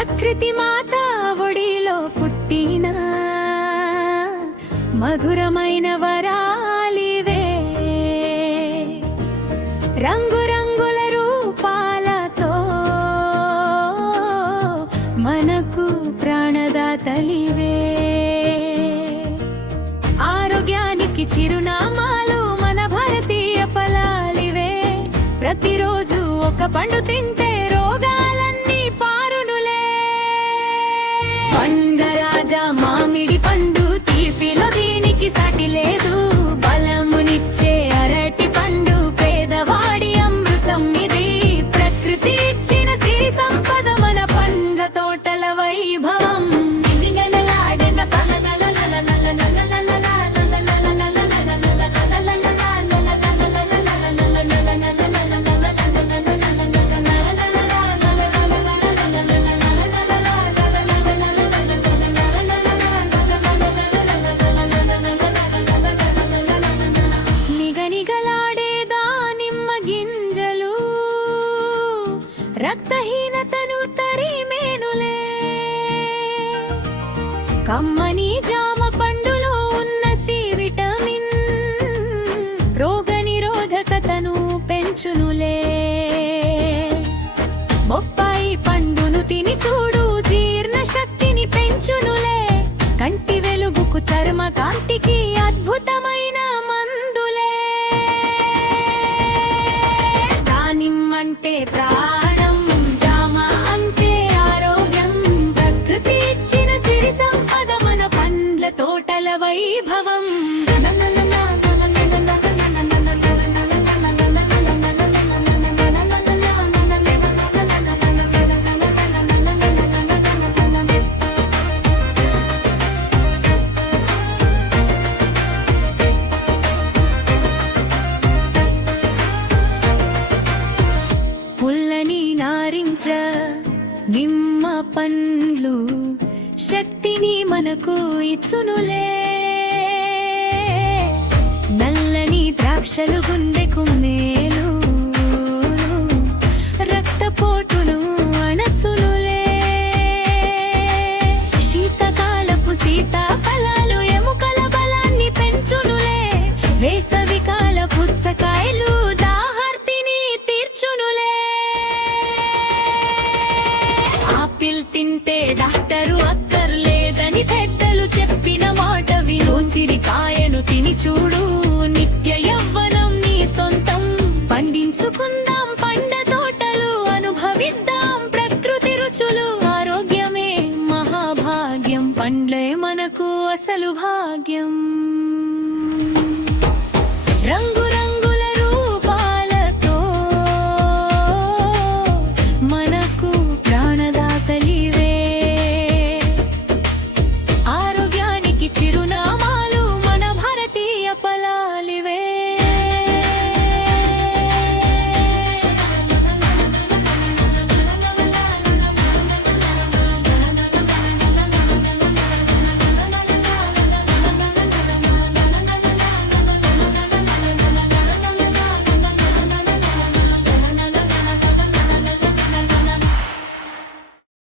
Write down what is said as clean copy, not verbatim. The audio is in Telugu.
ప్రకృతి మాత ఒడిలో పుట్టిన మధురమైన వరాలివే, రంగురంగుల రూపాలతో మనకు ప్రాణదాతలివే. ఆరోగ్యానికి చిరునామాలు మన భారతీయ ఫలాలివే. ప్రతిరోజు ఒక పండు తింటే రోగాలన్నీ పారునులే. పండరాజా మామిడి పండు తీపిలో దీనికి సాటి లేదు. బలమునిచ్చే అరటి పండు పేదవాడి అమృతం ఇది. ప్రకృతి ఇచ్చిన సిరి సంపద మన పండ్ల తోటల వైభవం. రక్తహీనతను తరిమేనులే. కమ్మని జామ పండులో ఉన్న సి విటమిన్ రోగ నిరోధకతను పెంచునులే. బొప్పాయి పండును తిని చూడు, జీర్ణ శక్తిని పెంచునులే. కంటి వెలుగుకు చర్మ కాంతికి అద్భుతమైన మందులే. దానిమ్మంటే ప్రాణం, జామ అంటే ఆరోగ్యం. ప్రకృతి ఇచ్చిన సిరి సంపద మన పండ్ల తోటల వైభవం. పుల్లని నారింజ, నిమ్మ పండ్లు శక్తిని మనకు ఇచ్చునులే. నల్లని ద్రాక్షలు గుండెకు మేలు, రక్తపోటును అణచునులే. శీతకాలపు సీతాఫలాలు ఎముకల బలాన్ని పెంచునులే. వేసవికాల పుచ్చకాయలు దాహార్తిని తీర్చునులే. ఆపిల్ తింటే డాక్టరు అక్కర్లేదని పెద్దలు చెప్పిన మాట విను. ఉసిరికాయను తిని చూడు, నిత్య యవ్వనం నీ సొంతం. పండించుకుందాం పండ్ల తోటలు, అనుభవిద్దాం ప్రకృతి రుచులు. ఆరోగ్యమే మహాభాగ్యం, పండ్లే మనకు అసలు భాగ్యం.